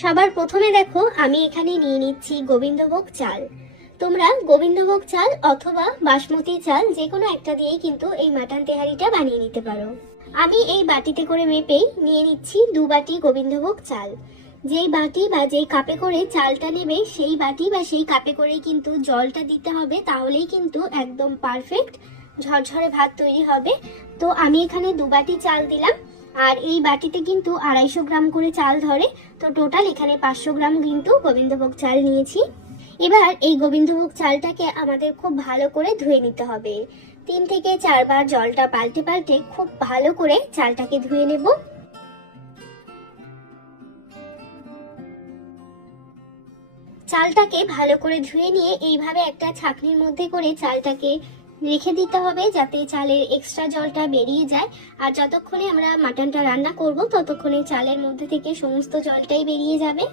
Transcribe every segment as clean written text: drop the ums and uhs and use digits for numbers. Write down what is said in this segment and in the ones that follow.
সবার প্রথমে দেখো আমি এখানে নিয়ে নিচ্ছি গোবিন্দভোগ চাল। তোমরা গোবিন্দভোগ চাল অথবা বাসমতি চাল যে কোনো একটা দিয়েই কিন্তু এই মাটন তেহারিটা বানিয়ে নিতে পারো। আমি এই বাটিতে করে মেপেই নিয়ে নিচ্ছি 2 বাটি গোবিন্দভোগ চাল। যেই বাটি বা যেই কাপে করে চালটা নেবে সেই বাটি বা সেই কাপে করেই কিন্তু জলটা দিতে হবে, তাহলেই কিন্তু একদম পারফেক্ট ঝরঝরে ভাত তৈরি হবে। তো আমি এখানে 2 বাটি চাল দিলাম, আর এই বাটিতে কিন্তু 250 গ্রাম করে চাল ধরে। তো টোটাল এখানে 500 গ্রাম কিন্তু গোবিন্দভোগ চাল নিয়েছি। এবার এই গোবিন্দভোগ চালটাকে আমাদের খুব ভালো করে ধুয়ে নিতে হবে। 3 থেকে 4 বার জলটা পাল্টে পাল্টে খুব ভালো করে চালটাকে ধুয়ে নেব। চালটাকে ভালো করে ধুয়ে নিয়ে এইভাবে একটা ছাঁকনির মধ্যে করে চালটাকে রেখে দিতে হবে, যাতে চালের এক্সট্রা জলটা বেরিয়ে যায়। আর যতক্ষণে আমরা মাটনটা রান্না করব ততক্ষণে চালের মধ্যে থেকে সমস্ত জলটাই বেরিয়ে যাবে।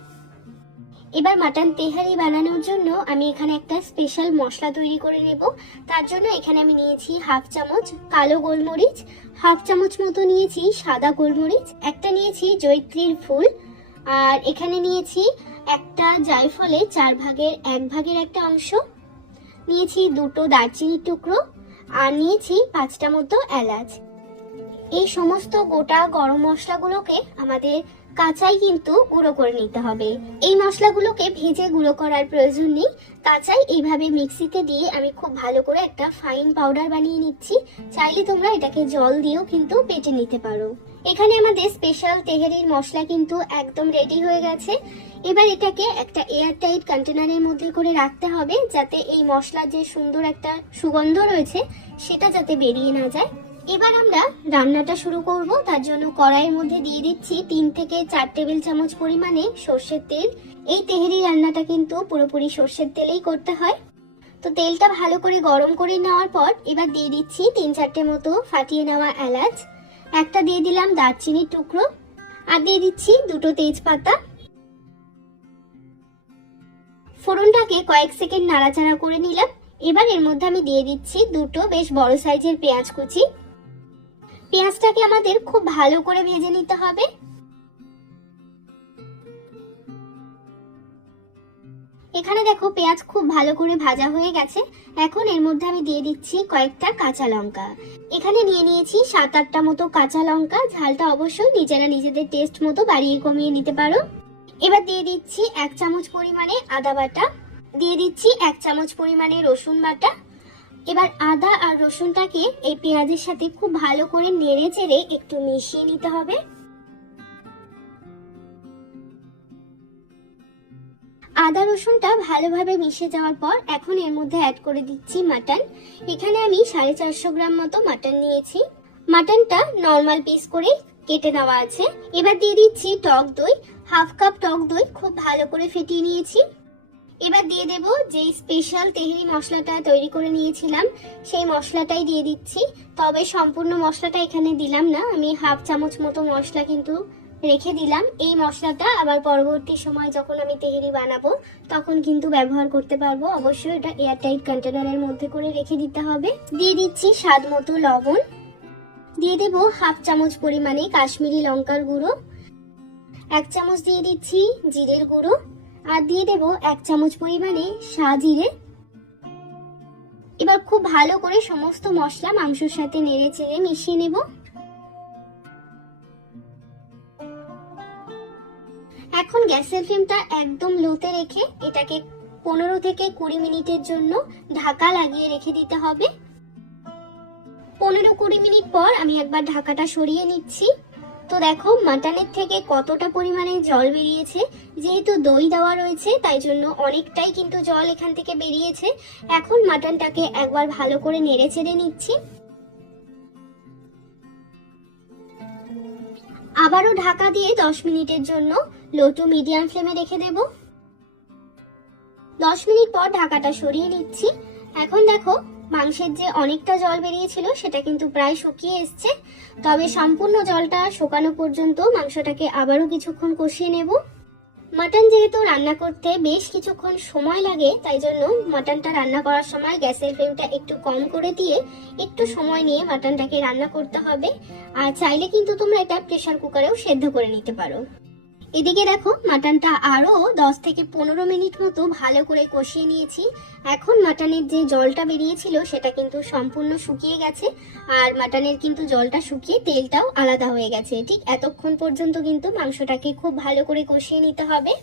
এবার মাটন তেহারি বানানোর জন্য আমি এখানে একটা স্পেশাল মশলা তৈরি করে নেব। তার জন্য এখানে আমি নিয়েছি 1/2 চামচ কালো গোলমরিচ, 1/2 চামচ মতো নিয়েছি সাদা গোলমরিচ, একটা নিয়েছি জয়িত্রীর ফুল, আর এখানে নিয়েছি একটা জায়ফলে 4 ভাগের 1 ভাগের একটা অংশ, নিয়েছি 2টো দারচিনির টুকরো, আর নিয়েছি 5টা মতো এলাচ। এই সমস্ত গোটা গরম মশলাগুলোকে আমাদের কাঁচাই কিন্তু গুঁড়ো করে নিতে হবে। এই মশলাগুলোকে ভেজে গুঁড়ো করার প্রয়োজন নেই, কাঁচাই এইভাবে মিক্সিতে দিয়ে আমি খুব ভালো করে একটা ফাইন পাউডার বানিয়ে নিচ্ছি। চাইলে তোমরা এটাকে জল দিয়েও কিন্তু বেটে নিতে পারো। এখানে আমাদের স্পেশাল তেহারির মশলা কিন্তু একদম রেডি হয়ে গেছে। এবার এটাকে একটা এয়ারটাইট কন্টেনারের মধ্যে করে রাখতে হবে, যাতে এই মশলার যে সুন্দর একটা সুগন্ধ রয়েছে সেটা যাতে বেরিয়ে না যায়। এবার আমরা রান্নাটা শুরু করব। তার জন্য কড়াইয়ের মধ্যে দিয়ে দিচ্ছি 3 থেকে 4 টেবিল চামচ পরিমাণে সর্ষের তেল। এই তেহারি রান্নাটা কিন্তু পুরোপুরি সর্ষের তেলেই করতে হয়। তো তেলটা ভালো করে গরম করে নেওয়ার পর এবার দিয়ে দিচ্ছি 3-4টে মতো ফাটিয়ে নেওয়া এলাচ, একটা দিয়ে দিলাম দারচিনির টুকরো, আর দিয়ে দিচ্ছি 2টো তেজপাতা। ফোড়নটাকে কয়েক সেকেন্ড নাড়াচাড়া করে নিলাম। এবার এর মধ্যে আমি দিয়ে দিচ্ছি 2টো বেশ বড় সাইজের পেঁয়াজ কুচি। পেঁয়াজটাকে আমাদের খুব ভালো করে ভেজে নিতে হবে। এখানে দেখো পেঁয়াজ খুব ভালো করে ভাজা হয়ে গেছে। এখন এর মধ্যে আমি দিয়ে দিচ্ছি কয়েকটা কাঁচা লঙ্কা। এখানে নিয়ে নিয়েছি 7-8টা মতো কাঁচা লঙ্কা। ঝালটা অবশ্যই নিজেরা নিজেদের টেস্ট মতো বাড়িয়ে কমিয়ে নিতে পারো। এবার দিয়ে দিচ্ছি 1 চামচ পরিমাণে আদা বাটা, দিয়ে দিচ্ছি 1 চামচ পরিমাণে রসুন বাটা। এবার আদা আর রসুনটাকে এই পেঁয়াজের সাথে খুব ভালো করে নেড়ে চেড়ে একটু মিশিয়ে নিতে হবে। আদা রসুনটা ভালোভাবে মিশে যাওয়ার পর এখন এর মধ্যে অ্যাড করে দিচ্ছি মাটন। এখানে আমি 450 গ্রাম মতো মাটন নিয়েছি। মাটনটা নর্মাল পিস করে কেটে নেওয়া আছে। এবার দিয়ে দিচ্ছি টক দই, 1/2 কাপ টক দই খুব ভালো করে ফেটিয়ে নিয়েছি। এবার দিয়ে দেব যে স্পেশাল তেহারি মশলাটা তৈরি করে নিয়েছিলাম সেই মশলাটাই দিয়ে দিচ্ছি। তবে সম্পূর্ণ মশলাটা এখানে দিলাম না, আমি 1/2 চামচ মতো মশলা কিন্তু রেখে দিলাম। এই মশলাটা আবার পরবর্তী সময় যখন আমি তেহারি বানাবো তখন কিন্তু ব্যবহার করতে পারবো। অবশ্যই এটা এয়ারটাইট কন্টেনারের মধ্যে করে রেখে দিতে হবে। দিয়ে দিচ্ছি স্বাদ মতো লবণ, দিয়ে দেব 1/2 চামচ পরিমাণে কাশ্মীরি লঙ্কার গুঁড়ো, 1 চামচ দিয়ে দিচ্ছি জিরের গুঁড়ো, আর দিয়ে দেব 1 চামচ পরিমাণে সাজিরে। এবার খুব ভালো করে সমস্ত মশলা মাংসের সাথে নেড়ে চেড়ে মিশিয়ে নেব। এখন গ্যাসের ফ্লেমটা একদম লোতে রেখে এটাকে 15 থেকে 20 মিনিটের জন্য ঢাকা লাগিয়ে রেখে দিতে হবে। 15-20 মিনিট পর আমি একবার ঢাকাটা সরিয়ে নিচ্ছি। তো দেখো মাটনের থেকে কতটা পরিমাণে জল বেরিয়েছে। যেহেতু দই দেওয়া রয়েছে তাই জন্য অনেকটাই কিন্তু জল এখান থেকে বেরিয়েছে। এখন মাটনটাকে একবার ভালো করে নেড়ে চেড়ে নিচ্ছি। আবারও ঢাকা দিয়ে 10 মিনিটের জন্য লো টু মিডিয়াম ফ্লেমে রেখে দেব। 10 মিনিট পর ঢাকাটা সরিয়ে নিচ্ছি। এখন দেখো মাংসের যে অনেকটা জল বেরিয়েছিল সেটা কিন্তু প্রায় শুকিয়ে এসছে। তবে সম্পূর্ণ জলটা শুকানো পর্যন্ত মাংসটাকে আবারও কিছুক্ষণ কষিয়ে নেব। মাটন যেহেতু রান্না করতে বেশ কিছুক্ষণ সময় লাগে, তাই জন্য মাটনটা রান্না করার সময় গ্যাসের ফ্লেমটা একটু কম করে দিয়ে একটু সময় নিয়ে মাটনটাকে রান্না করতে হবে। আর চাইলে কিন্তু তোমরা এটা প্রেসার কুকারেও সেদ্ধ করে নিতে পারো। এদিকে দেখো মাটনটা আরো 10 থেকে 15 মিনিট মতো ভালো করে কষিয়ে নিয়েছি। এখন মাটনের যে জলটা বেরিয়েছিল সেটা কিন্তু সম্পূর্ণ শুকিয়ে গেছে, আর মাটনের কিন্তু জলটা শুকিয়ে তেলটাও আলাদা হয়ে গেছে। ঠিক এতক্ষণ পর্যন্ত কিন্তু মাংসটাকে খুব ভালো করে কষিয়ে নিতে হবে।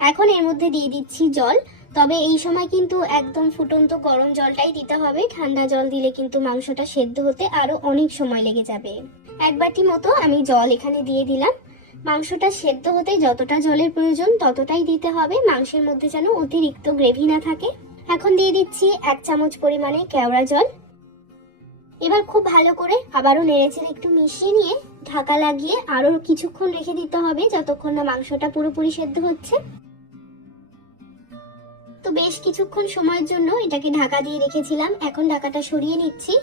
এখন এর মধ্যে দিয়ে দিচ্ছি জল, তবে এই সময় কিন্তু একদম ফুটন্ত গরম জলটাই দিতে হবে। ঠান্ডা জল দিলে কিন্তু মাংসটা সেদ্ধ হতে আরো অনেক সময় লেগে যাবে। 1 বাটি মতো আমি জল এখানে দিয়ে দিলাম। মাংসটা সেদ্ধ হতে যতটা জলের প্রয়োজন ততটাই দিতে হবে, মাংসের মধ্যে যেন অতিরিক্ত গ্রেভি না থাকে। এখন দিয়ে দিচ্ছি 1 চামচ পরিমাণে কেওড়া জল। এবার খুব ভালো করে আবারও নেড়েচেড়ে একটু মিশিয়ে নিয়ে ঢাকা লাগিয়ে আরো কিছুক্ষণ রেখে দিতে হবে, যতক্ষণ না মাংসটা পুরোপুরি সেদ্ধ হচ্ছে। তো বেশ কিছুক্ষণ সময়ের জন্য এটাকে ঢাকা দিয়ে রেখেছিলাম, এখন ঢাকাটা সরিয়ে নিচ্ছি।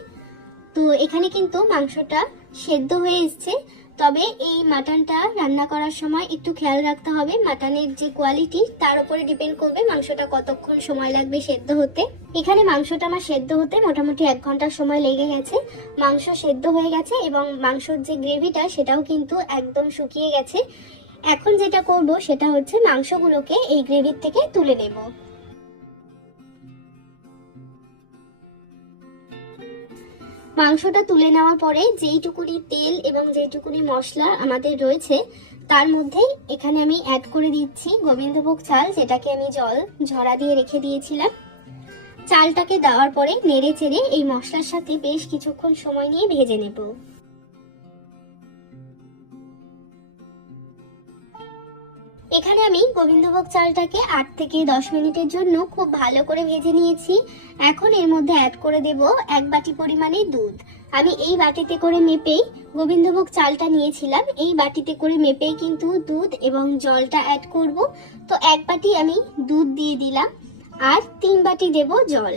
তো এখানে কিন্তু মাংসটা সেদ্ধ হয়ে এসছে, তবে এই মাটনটা রান্না করার সময় একটু খেয়াল রাখতে হবে। মাটনের যে কোয়ালিটি তার উপরে ডিপেন্ড করবে মাংসটা কতক্ষণ সময় লাগবে সেদ্ধ হতে। এখানে মাংসটা আমার সেদ্ধ হতে মোটামুটি 1 ঘন্টার সময় লেগে গেছে। মাংস সেদ্ধ হয়ে গেছে এবং মাংসর যে গ্রেভিটা সেটাও কিন্তু একদম শুকিয়ে গেছে। এখন যেটা করব সেটা হচ্ছে মাংসগুলোকে এই গ্রেভির থেকে তুলে নেব। মাংসটা তুলে নেওয়ার পরে যেইটুকুনি তেল এবং যেইটুকুনি মশলা আমাদের রয়েছে তার মধ্যেই এখানে আমি অ্যাড করে দিচ্ছি গোবিন্দভোগ চাল, যেটাকে আমি জল ঝরা দিয়ে রেখে দিয়েছিলাম। চালটাকে দেওয়ার পরে নেড়ে চেড়ে এই মশলার সাথে বেশ কিছুক্ষণ সময় নিয়ে ভেজে নেব। এখানে আমি গোবিন্দভোগ চালটাকে 8 থেকে 10 মিনিটের জন্য খুব ভালো করে ভেজে নিয়েছি। এখন এর মধ্যে অ্যাড করে দেব 1 বাটি পরিমাণে দুধ। আমি এই বাটিতে করে মেপেই গোবিন্দভোগ চালটা নিয়েছিলাম, এই বাটিতে করে মেপেই কিন্তু দুধ এবং জলটা অ্যাড করব। তো 1 বাটি আমি দুধ দিয়ে দিলাম আর 3 বাটি দেব জল।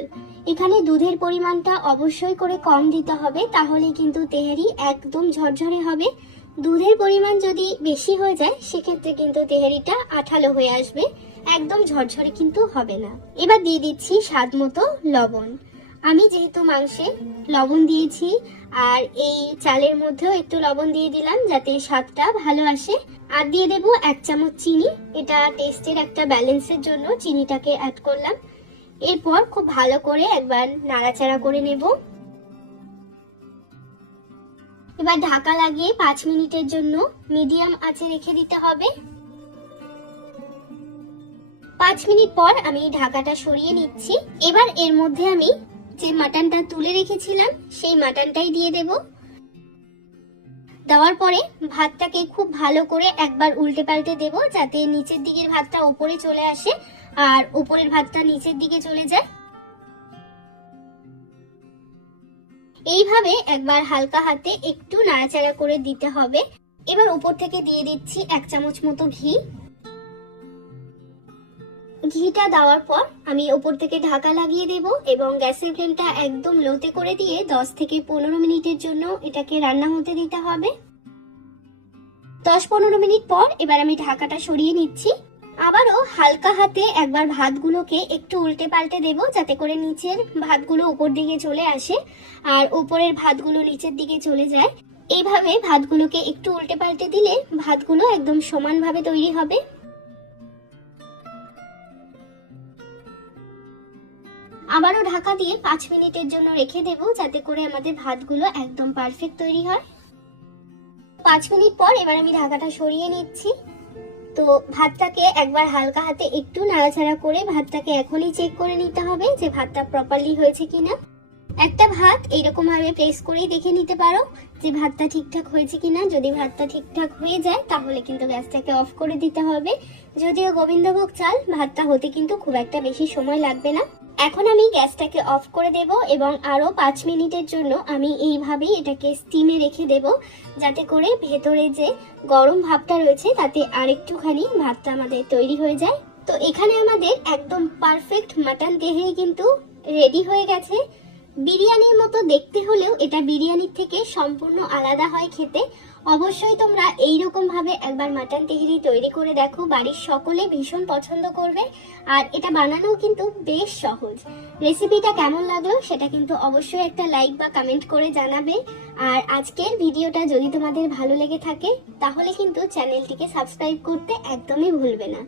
এখানে দুধের পরিমাণটা অবশ্যই করে কম দিতে হবে, তাহলে কিন্তু তেহারি একদম ঝরঝরে হবে। দুধের পরিমাণ যদি বেশি হয়ে যায় সেক্ষেত্রে কিন্তু তেহারিটা আঠালো হয়ে আসবে, একদম ঝরঝরে কিন্তু হবে না। এবার দিয়ে দিচ্ছি স্বাদ মতো লবণ। আমি যেহেতু মাংসে লবণ দিয়েছি আর এই চালের মধ্যেও একটু লবণ দিয়ে দিলাম যাতে স্বাদটা ভালো আসে। আর দিয়ে দেব 1 চামচ চিনি, এটা টেস্টের একটা ব্যালেন্সের জন্য চিনিটাকে অ্যাড করলাম। এরপর খুব ভালো করে একবার নাড়াচাড়া করে নেব। এবার ঢাকা লাগিয়ে 5 মিনিটের জন্য মিডিয়াম আঁচে রেখে দিতে হবে। 5 মিনিট পর আমি ঢাকাটা সরিয়ে নিচ্ছি। এবার এর মধ্যে আমি যে মাটনটা তুলে রেখেছিলাম সেই মাটনটাই দিয়ে দেব। দেওয়ার পরে ভাতটাকে খুব ভালো করে একবার উল্টে পাল্টে দেব, যাতে নিচের দিকের ভাতটা উপরে চলে আসে আর উপরের ভাতটা নিচের দিকে চলে যায়। এইভাবে একবার হালকা হাতে একটু নাড়াচাড়া করে দিতে হবে। এবার উপর থেকে দিয়ে দিচ্ছি 1 চামচ মতো ঘি। ঘিটা দেওয়ার পর আমি উপর থেকে ঢাকা লাগিয়ে দেব এবং গ্যাসের ফ্লেমটা একদম লোতে করে দিয়ে 10 থেকে 15 মিনিটের জন্য এটাকে রান্না হতে দিতে হবে। 10-15 মিনিট পর এবার আমি ঢাকাটা সরিয়ে নিচ্ছি। আবারও হালকা হাতে একবার ভাতগুলোকে একটু উল্টে পাল্টে দেব, যাতে করে নিচের ভাতগুলো উপর দিকে চলে আসে আর উপরের ভাতগুলো নিচের দিকে চলে যায়। এইভাবে ভাতগুলোকে একটু উল্টে পাল্টে দিলে ভাতগুলো একদম সমানভাবে তৈরি হবে। আবারও ঢাকা দিয়ে 5 মিনিটের জন্য রেখে দেব, যাতে করে আমাদের ভাতগুলো একদম পারফেক্ট তৈরি হয়। 5 মিনিট পর এবার আমি ঢাকাটা সরিয়ে নিচ্ছি। তো ভাতটাকে একবার হালকা হাতে একটু নাড়াচাড়া করে ভাতটাকে এখনই চেক করে নিতে হবে যে ভাতটা প্রপারলি হয়েছে কিনা। একটা ভাত এইরকম ভাবে প্রেস করেই দেখে নিতে পারো যে ভাতটা ঠিকঠাক হয়েছে কিনা। যদি ভাতটা ঠিকঠাক হয়ে যায় তাহলে কিন্তু গ্যাসটাকে অফ করে দিতে হবে। যদিও গোবিন্দভোগ চাল, ভাতটা হতে কিন্তু খুব একটা বেশি সময় লাগবে না। এখন আমি গ্যাসটাকে অফ করে দেব এবং আরো 5 মিনিটের জন্য আমি এইভাবেই এটাকে স্টিমে রেখে দেব, যাতে করে ভেতরে যে গরম ভাবটা রয়েছে তাতে আরেকটুখানি ভাতটা আমাদের তৈরি হয়ে যায়। তো এখানে আমাদের একদম পারফেক্ট মাটন তেহারি কিন্তু রেডি হয়ে গেছে। বিরিয়ানির মতো দেখতে হলেও এটা বিরিয়ানির থেকে সম্পূর্ণ আলাদা হয় খেতে, অবশ্যই তোমরা এইরকম ভাবে একবার মাটন তেহেরি তৈরি করে দেখো, বাড়ির সকলে ভীষণ পছন্দ করবে। আর এটা বানানো কিন্তু বেশ সহজ। রেসিপিটা কেমন লাগলো সেটা কিন্তু অবশ্যই একটা লাইক বা কমেন্ট করে জানাবে। আর আজকের ভিডিওটা যদি তোমাদের ভালো লেগে থাকে তাহলে কিন্তু চ্যানেলটিকে সাবস্ক্রাইব করতে একদমই ভুলবে না।